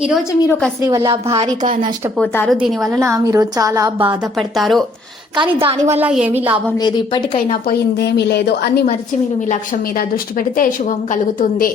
ఈ రోజు మీరు ఒక స్త్రీ వల్ల భారీగా నష్టపోతారు. దీని వలన మీరు చాలా బాధపడతారు. కానీ దానివల్ల ఏమీ లాభం లేదు. ఇప్పటికైనా పోయిందేమీ లేదు. అన్ని మరిచి మీరు మీ లక్ష్యం మీద దృష్టి పెడితే శుభం కలుగుతుంది.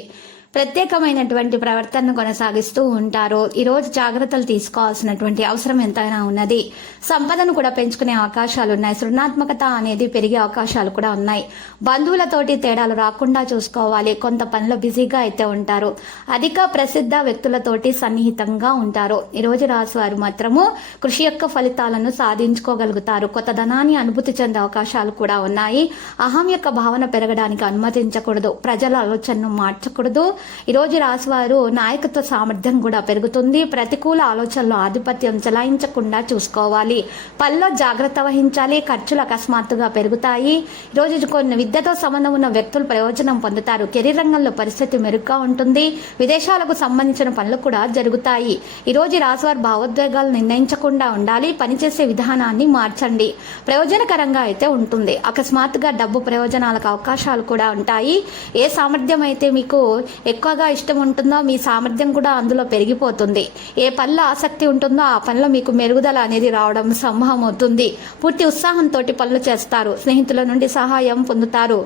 ప్రత్యేకమైనటువంటి ప్రవర్తనను కొనసాగిస్తూ ఉంటారు. ఈరోజు జాగ్రత్తలు తీసుకోవాల్సినటువంటి అవసరం ఎంతైనా ఉన్నది. సంపదను కూడా పెంచుకునే అవకాశాలు ఉన్నాయి. సృజనాత్మకత అనేది పెరిగే అవకాశాలు కూడా ఉన్నాయి. బంధువులతోటి తేడాలు రాకుండా చూసుకోవాలి. కొంత పనిలో బిజీగా అయితే ఉంటారు. అధిక ప్రసిద్ధ వ్యక్తులతోటి సన్నిహితంగా ఉంటారు. ఈ రోజు రాశి వారు మాత్రము కృషి యొక్క ఫలితాలను సాధించుకోగలుగుతారు. కొత్త ధనాన్ని అనుభూతి చెందే అవకాశాలు కూడా ఉన్నాయి. అహం యొక్క భావన పెరగడానికి అనుమతించకూడదు. ప్రజల ఆలోచనను మార్చకూడదు. ఈరోజు రోజు రాశివారు నాయకత్వ సామర్థ్యం కూడా పెరుగుతుంది. ప్రతికూల ఆలోచనలో ఆధిపత్యం చెలాయించకుండా చూసుకోవాలి. పనిలో జాగ్రత్త వహించాలి. ఖర్చులు అకస్మాత్తుగా పెరుగుతాయి. ఈ రోజు కొన్ని విద్యతో సంబంధం ఉన్న వ్యక్తులు ప్రయోజనం పొందుతారు. కెరీర్ రంగంలో పరిస్థితి మెరుగ్గా ఉంటుంది. విదేశాలకు సంబంధించిన పనులు కూడా జరుగుతాయి. ఈ రోజు భావోద్వేగాలు నిర్ణయించకుండా ఉండాలి. పనిచేసే విధానాన్ని మార్చండి. ప్రయోజనకరంగా అయితే ఉంటుంది. అకస్మాత్తుగా డబ్బు ప్రయోజనాలకు అవకాశాలు కూడా ఉంటాయి. ఏ సామర్థ్యం అయితే మీకు ఎక్కువగా ఇష్టం ఉంటుందో మీ సామర్థ్యం కూడా అందులో పెరిగిపోతుంది. ఏ పనిలో ఆసక్తి ఉంటుందో ఆ పనిలో మీకు మెరుగుదల అనేది రావడం సంభవం అవుతుంది పూర్తి ఉత్సాహంతో పనులు చేస్తారు. స్నేహితుల నుండి సహాయం పొందుతారు.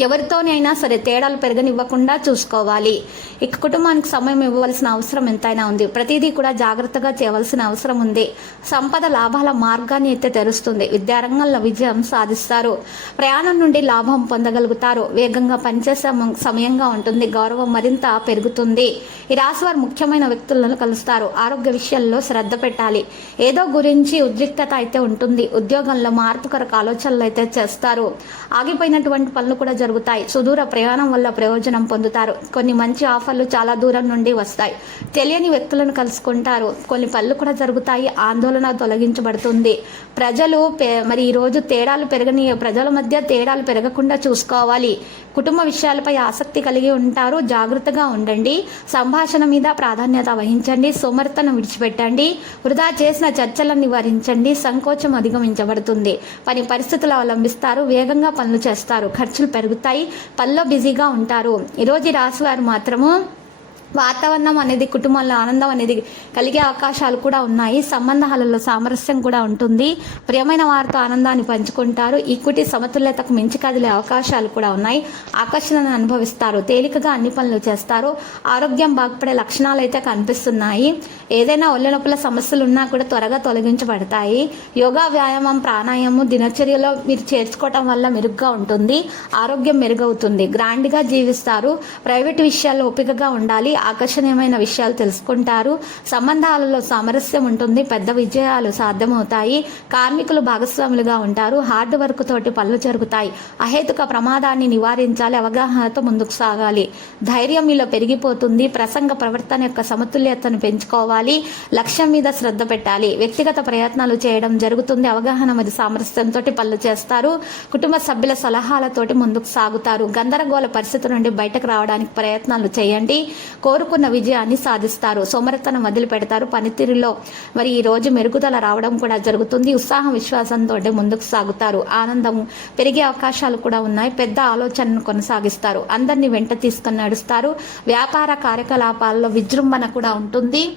ఎవరితోనైనా సరే తేడాలు పెరగనివ్వకుండా చూసుకోవాలి. ఇక కుటుంబానికి సమయం ఇవ్వవలసిన అవసరం ఎంతైనా ఉంది. ప్రతిదీ కూడా జాగ్రత్తగా చేయవలసిన అవసరం ఉంది. సంపద లాభాల మార్గాన్ని అయితే తెరుస్తుంది. విద్యారంగంలో విజయం సాధిస్తారు. ప్రయాణం నుండి లాభం పొందగలుగుతారు. వేగంగా పనిచేసే సమయంగా ఉంటుంది. గౌరవం మరింత పెరుగుతుంది. ఈ రాశి వారు ముఖ్యమైన వ్యక్తులను కలుస్తారు. ఆరోగ్య విషయాల్లో శ్రద్ధ పెట్టాలి. ఏదో గురించి ఉద్రిక్తత అయితే ఉంటుంది. ఉద్యోగంలో మార్పు కొరకు ఆలోచనలు అయితే చేస్తారు. ఆగిపోయినటువంటి పనులు కూడా జరుగుతాయి. సుదూర ప్రయాణం వల్ల ప్రయోజనం పొందుతారు. కొన్ని మంచి ఆఫర్లు చాలా దూరం నుండి వస్తాయి. తెలియని వ్యక్తులను కలుసుకుంటారు. కొన్ని పనులు కూడా జరుగుతాయి. ఆందోళన తొలగించబడుతుంది. ప్రజలు మరి ఈరోజు తేడాలు పెరగని ప్రజల మధ్య తేడాలు పెరగకుండా చూసుకోవాలి. కుటుంబ విషయాలపై ఆసక్తి కలిగి ఉంటారు జాగ్రత్తగా ఉండండి. సంభాషణ మీద ప్రాధాన్యత వహించండి. సోమర్తను విడిచిపెట్టండి. వృధా చేసిన చర్చలను నివారించండి. సంకోచం అధిగమించబడుతుంది. పని పరిస్థితులు అవలంబిస్తారు. వేగంగా పనులు చేస్తారు. ఖర్చులు పెరుగుతాయి. పనిలో బిజీగా ఉంటారు. ఈరోజు ఈ మాత్రము వాతావరణం అనేది కుటుంబంలో ఆనందం అనేది కలిగే అవకాశాలు కూడా ఉన్నాయి. సంబంధాలలో సామరస్యం కూడా ఉంటుంది. ప్రియమైన వారితో ఆనందాన్ని పంచుకుంటారు. ఈక్విటీ సమతుల్యతకు మించి కదిలే అవకాశాలు కూడా ఉన్నాయి. ఆకర్షణను అనుభవిస్తారు. తేలికగా అన్ని పనులు చేస్తారు. ఆరోగ్యం బాగుపడే లక్షణాలు అయితే కనిపిస్తున్నాయి. ఏదైనా ఒళ్ళు నొప్పుల సమస్యలు ఉన్నా కూడా త్వరగా తొలగించబడతాయి. యోగా వ్యాయామం ప్రాణాయామం దినచర్యలో మీరు చేర్చుకోవటం వల్ల మెరుగ్గా ఉంటుంది. ఆరోగ్యం మెరుగవుతుంది. గ్రాండ్గా జీవిస్తారు. ప్రైవేట్ విషయాల్లో ఓపికగా ఉండాలి. ఆకర్షణీయమైన విషయాలు తెలుసుకుంటారు. సంబంధాలలో సామరస్యం ఉంటుంది. పెద్ద విజయాలు సాధ్యమవుతాయి. కార్మికులు భాగస్వాములుగా ఉంటారు. హార్డ్ వర్క్ తోటి పనులు జరుగుతాయి. అహేతుక ప్రమాదాన్ని నివారించాలి. అవగాహనతో ముందుకు సాగాలి. ధైర్యం మీలో పెరిగిపోతుంది. ప్రసంగ ప్రవర్తన యొక్క సమతుల్యతను పెంచుకోవాలి. లక్ష్యం మీద శ్రద్ధ పెట్టాలి. వ్యక్తిగత ప్రయత్నాలు చేయడం జరుగుతుంది. అవగాహన మరియు సామరస్యంతో పనులు చేస్తారు. కుటుంబ సభ్యుల సలహాలతోటి ముందుకు సాగుతారు. గందరగోళ పరిస్థితి నుండి బయటకు రావడానికి ప్రయత్నాలు చేయండి. కోరుకున్న విజయాన్ని సాధిస్తారు. సోమరతనం వదిలిపెడతారు. పనితీరులో మరి ఈ రోజు మెరుగుదల రావడం కూడా జరుగుతుంది. ఉత్సాహం విశ్వాసంతో ముందుకు సాగుతారు. ఆనందం పెరిగే అవకాశాలు కూడా ఉన్నాయి. పెద్ద ఆలోచనను కొనసాగిస్తారు. అందరినీ వెంట తీసుకుని నడుస్తారు. వ్యాపార కార్యకలాపాల్లో విజృంభణ కూడా ఉంటుంది.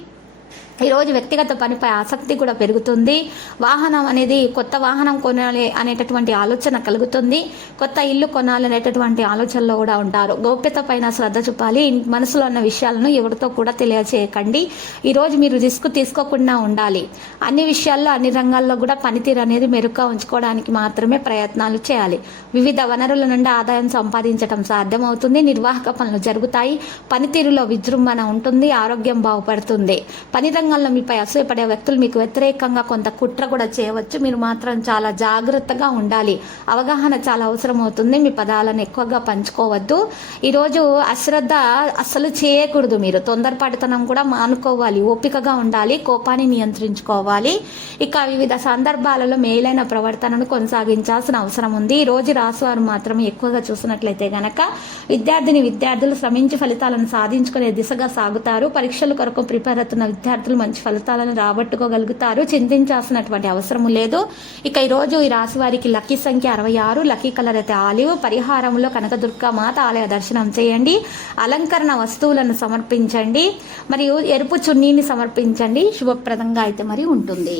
ఈరోజు వ్యక్తిగత పనిపై ఆసక్తి కూడా పెరుగుతుంది. వాహనం అనేది కొత్త వాహనం కొనాలి అనేటటువంటి ఆలోచన కలుగుతుంది. కొత్త ఇల్లు కొనాలి అనేటటువంటి ఆలోచనలో కూడా ఉంటారు. గోప్యత పైన శ్రద్ధ చూపాలి. మనసులో ఉన్న విషయాలను ఎవరితో కూడా తెలియచేయకండి. ఈరోజు మీరు రిస్క్ తీసుకోకుండా ఉండాలి. అన్ని విషయాల్లో అన్ని రంగాల్లో కూడా పనితీరు అనేది మెరుగ్గా ఉంచుకోవడానికి మాత్రమే ప్రయత్నాలు చేయాలి. వివిధ వనరుల నుండి ఆదాయం సంపాదించడం సాధ్యమవుతుంది. నిర్వాహక పనులు జరుగుతాయి. పనితీరులో విజృంభణ ఉంటుంది. ఆరోగ్యం బాగుపడుతుంది. పని రంగంలో రంగంలో మీపై అసూయపడే వ్యక్తులు మీకు వ్యతిరేకంగా కొంత కుట్ర కూడా చేయవచ్చు. మీరు మాత్రం చాలా జాగ్రత్తగా ఉండాలి. అవగాహన చాలా అవసరం అవుతుంది మీ పదాలను ఎక్కువగా పంచుకోవద్దు. ఈరోజు అశ్రద్ధ అస్సలు చేయకూడదు మీరు. తొందరపాటుతనం కూడా మానుకోవాలి. ఓపికగా ఉండాలి. కోపాన్ని నియంత్రించుకోవాలి. ఇక వివిధ సందర్భాలలో మేలైన ప్రవర్తనను కొనసాగించాల్సిన అవసరం ఉంది. ఈ రోజు రాసువారు మాత్రం ఎక్కువగా చూసినట్లయితే గనక విద్యార్థిని విద్యార్థులు శ్రమించి ఫలితాలను సాధించుకునే దిశగా సాగుతారు. పరీక్షల కొరకు ప్రిపేర్ అవుతున్న విద్యార్థులు మంచి ఫలితాలను రాబట్టుకోగలుగుతారు. చింతించాల్సినటువంటి అవసరం లేదు. ఇక ఈరోజు ఈ రాశి వారికి లక్కీ సంఖ్య అరవై ఆరు లక్కీ కలర్ అయితే ఆలివ్. పరిహారంలో కనకదుర్గ మాత ఆలయ దర్శనం చేయండి. అలంకరణ వస్తువులను సమర్పించండి. మరియు ఎరుపు చున్నీని సమర్పించండి. శుభప్రదంగా అయితే మరి ఉంటుంది.